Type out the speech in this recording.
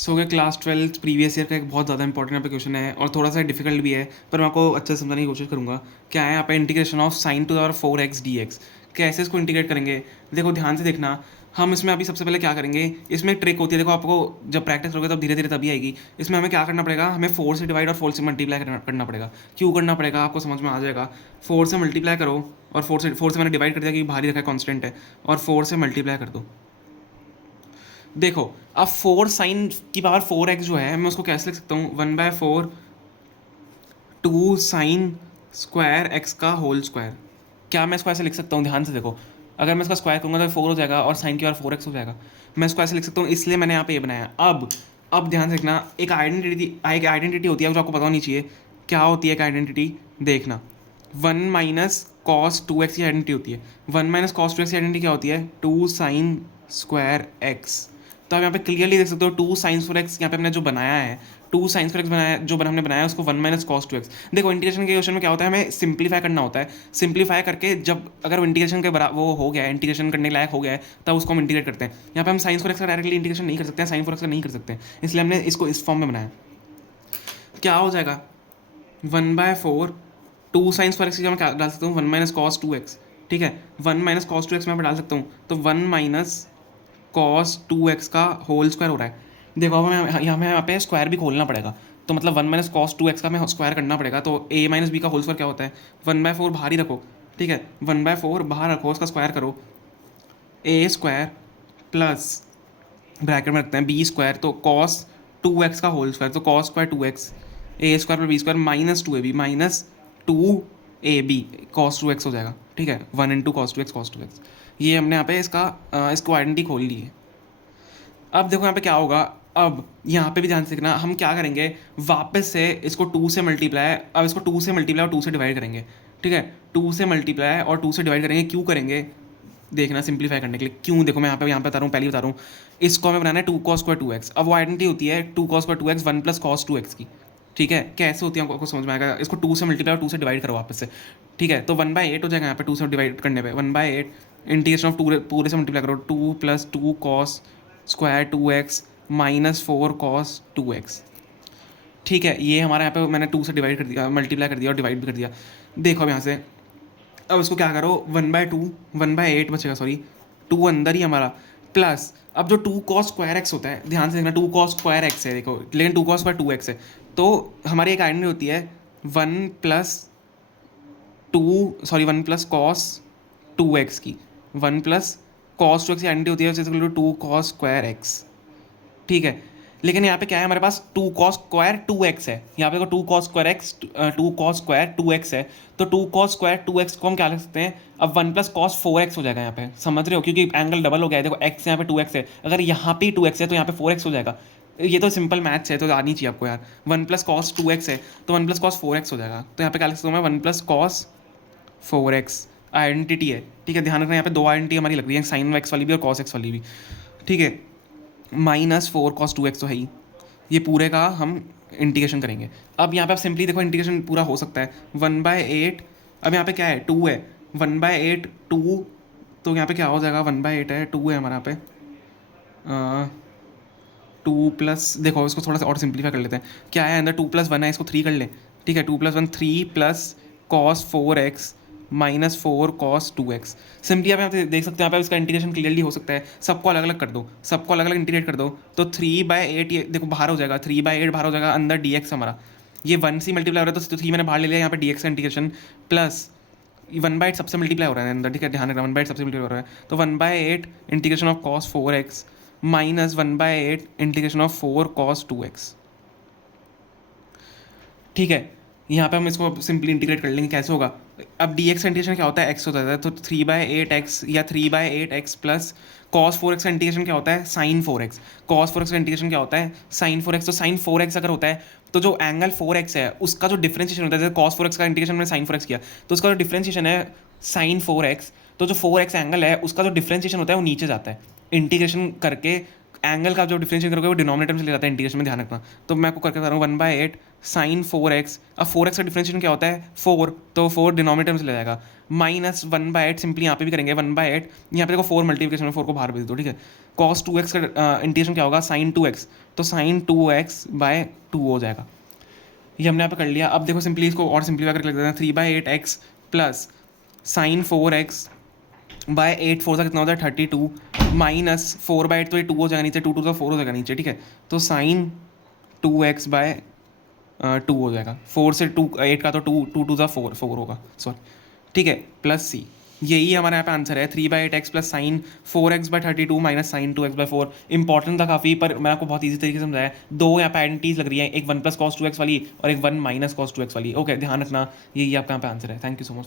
सो ये class 12 previous year का एक बहुत ज़्यादा इंपॉर्टेंट यहाँ पे क्वेश्चन है और थोड़ा सा डिफिकल्ट भी है, पर मैं आपको अच्छे से समझाने की कोशिश करूँगा। क्या है यहाँ पे integration of sine to power 4x dx। कैसे इसको इंटीग्रेट करेंगे, देखो ध्यान से देखना। हम इसमें अभी सबसे पहले क्या करेंगे, इसमें एक ट्रिक होती है, देखो आपको जब प्रैक्टिस करोगे तब धीरे धीरे तभी आएगी। इसमें हमें क्या करना पड़ेगा, हमें 4 से डिवाइड और 4 से मल्टीप्लाई करना पड़ेगा। क्यों करना पड़ेगा आपको समझ में आ जाएगा। 4 से मल्टीप्लाई करो और 4 से मैंने डिवाइड कर दिया क्योंकि भारी रखा है, कॉन्स्टेंट है, और 4 से मल्टीप्लाई कर दो। देखो अब 4 साइन की पावर 4x जो है, मैं उसको कैसे लिख सकता हूँ, 1/4 2 साइन स्क्वायर एक्स का होल स्क्वायर। क्या मैं इसको ऐसे लिख सकता हूँ, ध्यान से देखो। अगर मैं इसका स्क्वायर करूँगा तो 4 हो जाएगा और साइन की पावर 4x हो जाएगा। मैं इसको ऐसे लिख सकता हूँ, इसलिए मैंने यहाँ पे ये बनाया। अब ध्यान से देखना, एक आइडेंटिटी होती है जो आपको पता होनी चाहिए। क्या होती है एक आइडेंटिटी, देखना। 1 - cos 2x की आइडेंटिटी होती है। 1 - cos 2x की आइडेंटिटी क्या होती है, 2 साइन स्क्वायर एक्स। तो आप यहाँ पे क्लियरली देख सकते हो 2 साइन स्क्वायर एक्स यहाँ पे हमने जो बनाया है, 2 साइन स्क्वायर एक्स बनाया जो हमने बनाया है उसको 1 - cos 2x। देखो इंटीग्रेशन के क्वेश्चन में क्या होता है, हमें सिंप्लीफाई करना होता है। सिंप्लीफाई करके जब अगर इंटीग्रेशन के बराबर वो हो गया है, इंटीग्रेशन करने लायक हो गया है, तब उसको हम इंटीग्रेट करते हैं। यहाँ पे हम साइन स्क्वायर एक्स का डायरेक्टली इंटीग्रेशन नहीं कर सकते हैं, साइन स्क्वायर एक्स का नहीं कर सकते हैं, इसलिए हमने इसको इस फॉर्म में बनाया। क्या हो जाएगा, 1/4 2 साइन स्क्वायर एक्स की मैं क्या डाल सकता हूँ, 1 - cos 2x। ठीक है, 1 - cos 2x मैं डाल सकता हूँ, तो 1 - cos 2x का होल स्क्वायर हो रहा है। देखो अब हमें यहाँ पे स्क्वायर भी खोलना पड़ेगा, तो मतलब 1 - cos 2x का हमें स्क्वायर करना पड़ेगा। तो a - b का होल स्क्वायर क्या होता है, 1/4 बाहर ही रखो। ठीक है, 1/4 बाहर रखो, उसका स्क्वायर करो, a² प्लस ब्रैकेट में रखते हैं b², तो cos 2x का होल स्क्वायर, तो cos²2x, a² + b² -2ab -2ab cos 2x हो जाएगा। ठीक है, 1 × cos 2x ये हमने यहाँ पे इसको आइडेंटिटी खोल ली है। अब देखो यहाँ पे क्या होगा, अब यहाँ पे भी ध्यान से देखना, हम क्या करेंगे, वापस से इसको 2 से मल्टीप्लाई, अब इसको 2 से मल्टीप्लाई और 2 से डिवाइड करेंगे। ठीक है, 2 से मल्टीप्लाई और 2 से डिवाइड करेंगे। क्यों करेंगे, देखना सिंप्लीफाई करने के लिए। क्यों, देखो मैं यहाँ पे बता रहा हूँ, पहले बता रहा हूँ। इसको हमें बनाना है 2 cos²2x। अब वो आइडेंटिटी होती है 2 cos²2x 1 + cos 2x की। ठीक है, कैसे होती है आपको समझ में आएगा। इसको 2 से मल्टीप्लाई और 2 से डिवाइड करो वापस से। ठीक है, तो 1/8 हो जाएगा यहाँ पे 2 से डिवाइड करने पे, 1/8 इंटीग्रेशन ऑफ 2 पूरे से मल्टीप्लाई करो, 2 + 2 cos²2x -4 cos 2x। ठीक है, ये हमारा यहाँ पे मैंने 2 से डिवाइड कर दिया, मल्टीप्लाई कर दिया और डिवाइड भी कर दिया। देखो अब यहाँ से, अब इसको क्या करो, 1/2 1/8 बचेगा, सॉरी 2 अंदर ही हमारा, प्लस अब जो 2 cos²x होता है, ध्यान से देखना, 2 cos²x है देखो, लेकिन 2 cos²2x है, तो हमारी एक आइडेंटिटी होती है 1 + cos 2x की। 1 + cos 2x की आइडेंटिटी होती है 2 cos²x। ठीक है, लेकिन यहाँ पे क्या है, हमारे पास 2 cos²2x है। यहाँ पे देखो 2 cos²2x है, तो 2 cos²2x को हम क्या लिख सकते हैं, अब 1 + cos 4x हो जाएगा। यहाँ पे समझ रहे हो, क्योंकि एंगल डबल हो गया है। देखो x यहाँ पे 2x है, अगर यहाँ पे 2x है तो यहाँ पे 4x हो जाएगा। ये तो सिंपल मैथ्स है, तो आनी चाहिए आपको यार। 1 + cos 2x है तो 1 + cos 4x हो जाएगा, तो यहाँ पे क्या लिख सकता हूँ मैं, 1 + cos 4x आइडेंटिटी है। ठीक है, ध्यान रखना, यहाँ पे दो आइडेंटिटी हमारी लग रही है, साइन एक्स वाली भी और कॉस एक्स वाली भी। ठीक है, -4 cos 2x तो है ही। ये पूरे का हम इंटीग्रेशन करेंगे। अब यहाँ पे आप सिंपली देखो, इंटीग्रेशन पूरा हो सकता है 1/8। अब यहाँ पे क्या है, 2 है, 1/8 2, तो यहाँ पे क्या हो जाएगा, 1/8 है, 2 है हमारे यहाँ पे, 2 प्लस, देखो इसको थोड़ा सा और सिंप्लीफाई कर लेते हैं। क्या है अंदर, 2 + 1 है, इसको 3 कर लें। ठीक है, 2 + 1 3 + cos 4x -4 cos 2x। Simply आप यहाँ पे देख सकते हैं, यहाँ पे इसका इंटीग्रेशन क्लियरली हो सकता है। सबको अलग अलग कर दो, सबको अलग अलग इंटीग्रेट कर दो, तो 3/8 ये देखो बाहर हो जाएगा, 3/8 बाहर हो जाएगा, अंदर dx हमारा, ये 1 से मल्टीप्लाई हो रहा है तो 3 मैंने बाहर ले लिया, यहाँ पे dx का इंटीग्रेशन, प्लस 1/8 सबसे मल्टीप्लाई हो रहा है अंदर। ठीक है, ध्यान रखना, 1/8 सबसे मल्टीप्लाई हो रहा है, तो 1/8 integration of cos 4x -1/8 integration of 4 cos 2x। ठीक है, यहाँ पे हम इसको सिंपली इंटीग्रेट कर लेंगे। कैसे होगा, अब dx का इंटीग्रेशन क्या होता है, x होता है, तो 3/8x या 3/8x प्लस cos 4x का इंटीग्रेशन क्या होता है, sin 4x। cos 4x का इंटीग्रेशन क्या होता है, sin 4x। तो sin 4x अगर होता है तो जो एंगल 4x है उसका जो डिफरेंशिएशन होता है, जैसे cos 4x का इंटीग्रेशन में sin 4x किया, तो उसका जो डिफरेंशिएशन है sin 4x, तो जो 4x एंगल है उसका जो डिफरेंशिएशन होता है वो नीचे जाता है इंटीग्रेशन करके। एंगल का जो डिफरेंशिएट करोगे वो डिनोमिनेटर में चले जाता है इंटीग्रेशन में, ध्यान रखना। तो मैं आपको करके बता रहा हूँ 1/8 साइन 4x। अब 4x का डिफरेंशिएशन क्या होता है 4, तो 4 डिनोमिनेटर में चले जाएगा, माइनस 1/8 सिंपली यहाँ पे भी करेंगे 1/8, यहाँ पे देखो 4 मल्टीप्लिकेशन में 4 को बाहर भेज दो, ठीक है। cos 2x का इंटीग्रेशन क्या होगा साइन 2x, तो साइन 2x/2 हो जाएगा। ये हमने यहाँ पे कर लिया। अब देखो सिंपली इसको और सिंप्लीफाई करके लिख देते हैं 3/8x प्लस साइन 4x/8, 4 का कितना होता है 32, माइनस 4/8 तो ये 2 हो जाएगा नीचे, 2 का 4 हो जाएगा नीचे, ठीक है। तो साइन 2x/2 हो जाएगा, 4 से 2 8 का तो 2 का 4 होगा, सॉरी, ठीक है, प्लस सी। यही हमारे यहाँ पे आंसर है 3/8x plus sine 4x/32 minus sine 2x/4। Important था काफ़ी, पर मैंने आपको बहुत ईजी तरीके से समझाया। दो यहाँ पे आइडेंटिटीज लग रही है, एक 1 + cos 2x वाली और एक 1 - cos 2x वाली। ओके, ध्यान रखना, यही आपका यहाँ पे आंसर है। Thank you so much.